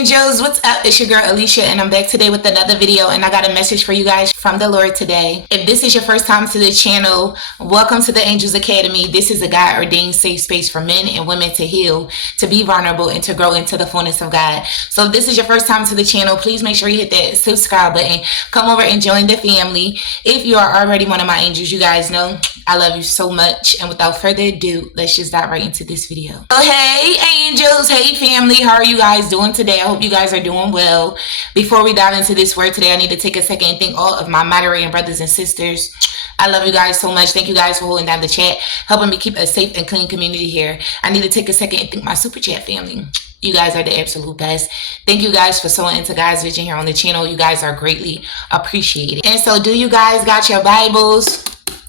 angels, what's up? It's your girl Alicia, and I'm back today with another video, and I got a message for you guys from the Lord today. If this is your first time to the channel, welcome to the Angels Academy. This is a God-ordained safe space for men and women to heal, to be vulnerable, and to grow into the fullness of God. So if this is your first time to the channel, please make sure you hit that subscribe button. Come over and join the family. If you are already one of my angels, you guys know I love you so much. And without further ado, let's just dive right into this video. So hey angels, hey family, how are you guys doing today? I hope you guys are doing well. Before we dive into this word today, I need to take a second and thank all of my moderating brothers and sisters. I love you guys so much. Thank you guys for holding down the chat, helping me keep a safe and clean community here. I need to take a second and thank my super chat family. You guys are the absolute best. Thank you guys for sowing into God's vision here on the channel. You guys are greatly appreciated. And so do you guys got your Bibles?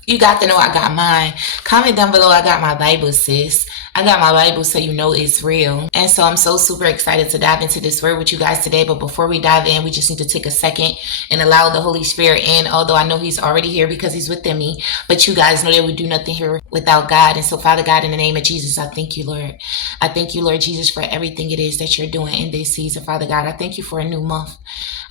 You got to know I got mine. Comment down below, I got my Bible, sis. I got my Bible so you know it's real. And so I'm so super excited to dive into this word with you guys today. But before we dive in, we just need to take a second and allow the Holy Spirit in. Although I know he's already here because he's within me. But you guys know that we do nothing here without God. And so Father God, in the name of Jesus, I thank you, Lord. I thank you, Lord Jesus, for everything it is that you're doing in this season. Father God, I thank you for a new month.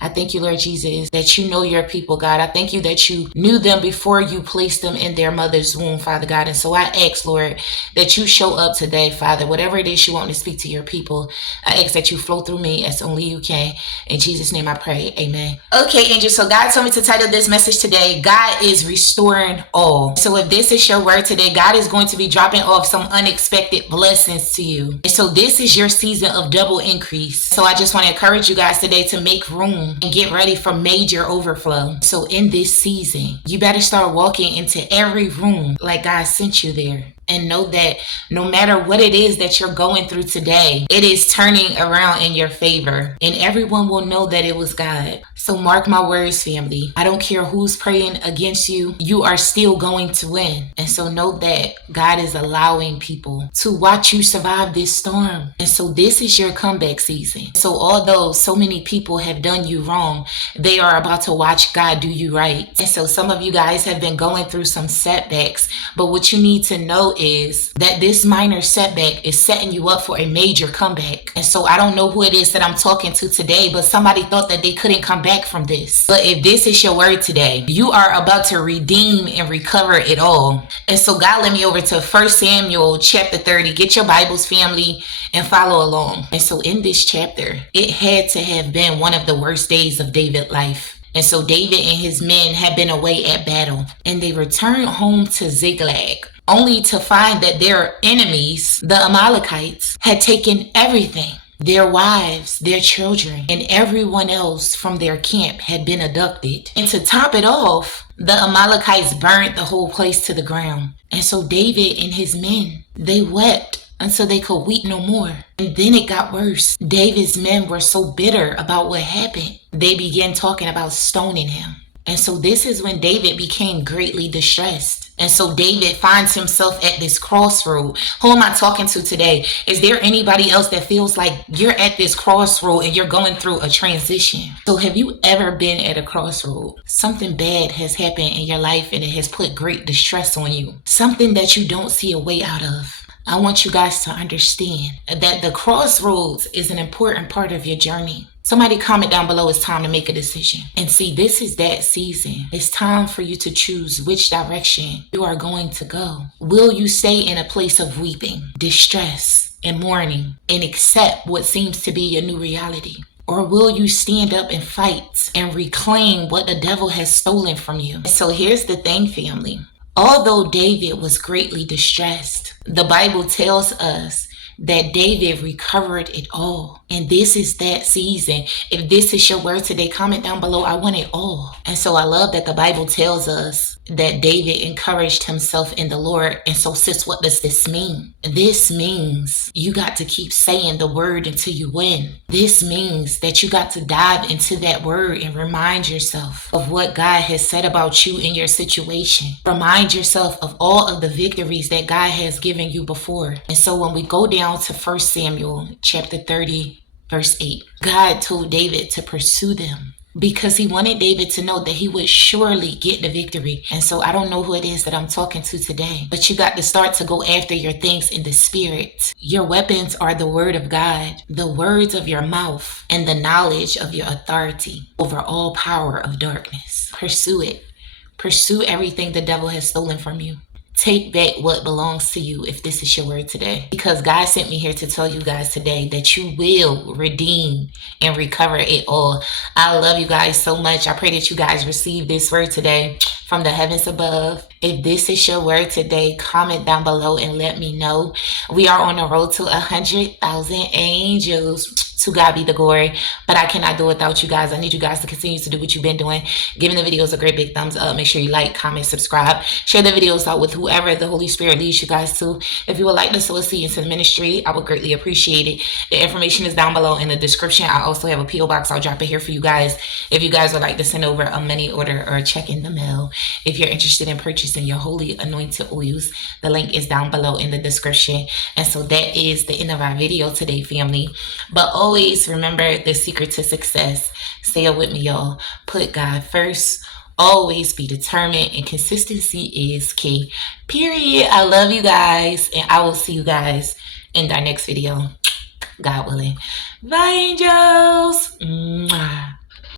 I thank you, Lord Jesus, that you know your people, God. I thank you that you knew them before you placed them in their mother's womb, Father God. And so I ask, Lord, that you show up today, Father. Whatever it is you want to speak to your people, I ask that you flow through me as only you can. In Jesus' name I pray, amen. Okay, angels, so God told me to title this message today, God is restoring all. So if this is your word today, God is going to be dropping off some unexpected blessings to you. And so this is your season of double increase. So I just want to encourage you guys today to make room and get ready for major overflow. So in this season, you better start walking into every room like God sent you there. And know that no matter what it is that you're going through today, it is turning around in your favor. And everyone will know that it was God. So mark my words, family. I don't care who's praying against you. You are still going to win. And so know that God is allowing people to watch you survive this storm. And so this is your comeback season. So although so many people have done you wrong, they are about to watch God do you right. And so some of you guys have been going through some setbacks. But what you need to know is that this minor setback is setting you up for a major comeback. And so I don't know who it is that I'm talking to today, but somebody thought that they couldn't come back from this. But if this is your word today, you are about to redeem and recover it all. And so God led me over to 1 Samuel chapter 30. Get your Bibles, family, and follow along. And so in this chapter, it had to have been one of the worst days of David's life. And so David and his men had been away at battle, and they returned home to Ziklag, only to find that their enemies, the Amalekites, had taken everything. Their wives, their children, and everyone else from their camp had been abducted. And to top it off, the Amalekites burned the whole place to the ground. And so David and his men, they wept until they could weep no more. And then it got worse. David's men were so bitter about what happened, they began talking about stoning him. And so this is when David became greatly distressed. And so David finds himself at this crossroad. Who am I talking to today? Is there anybody else that feels like you're at this crossroad and you're going through a transition? So have you ever been at a crossroad? Something bad has happened in your life and it has put great distress on you. Something that you don't see a way out of. I want you guys to understand that the crossroads is an important part of your journey. Somebody comment down below, it's time to make a decision. And see, this is that season. It's time for you to choose which direction you are going to go. Will you stay in a place of weeping, distress, and mourning, and accept what seems to be your new reality? Or will you stand up and fight and reclaim what the devil has stolen from you? So here's the thing, family. Although David was greatly distressed, the Bible tells us that David recovered it all. And this is that season. If this is your word today, comment down below, I want it all. And so I love that the Bible tells us that David encouraged himself in the Lord. And so sis, what does this mean? This means you got to keep saying the word until you win. This means that you got to dive into that word and remind yourself of what God has said about you in your situation. Remind yourself of all of the victories that God has given you before. And so when we go down to 1 Samuel chapter 30, verse 8, God told David to pursue them because he wanted David to know that he would surely get the victory. And so I don't know who it is that I'm talking to today, but you got to start to go after your things in the spirit. Your weapons are the word of God, the words of your mouth, and the knowledge of your authority over all power of darkness. Pursue it. Pursue everything the devil has stolen from you. Take back what belongs to you if this is your word today. Because God sent me here to tell you guys today that you will redeem and recover it all. I love you guys so much. I pray that you guys receive this word today from the heavens above. If this is your word today, comment down below and let me know. We are on the road to 100,000 angels. To God be the glory, but I cannot do it without you guys. I need you guys to continue to do what you've been doing. Giving the videos a great big thumbs up. Make sure you like, comment, subscribe. Share the videos out with whoever the Holy Spirit leads you guys to. If you would like to sow a seed into the ministry, I would greatly appreciate it. The information is down below in the description. I also have a P.O. box. I'll drop it here for you guys. If you guys would like to send over a money order or a check in the mail, if you're interested in purchasing your holy anointed oils, the link is down below in the description. And so that is the end of our video today, family. But always remember the secret to success. Say it with me, y'all. Put God first. Always be determined, and consistency is key. Period. I love you guys, and I will see you guys in our next video, God willing. Bye, angels. Mwah.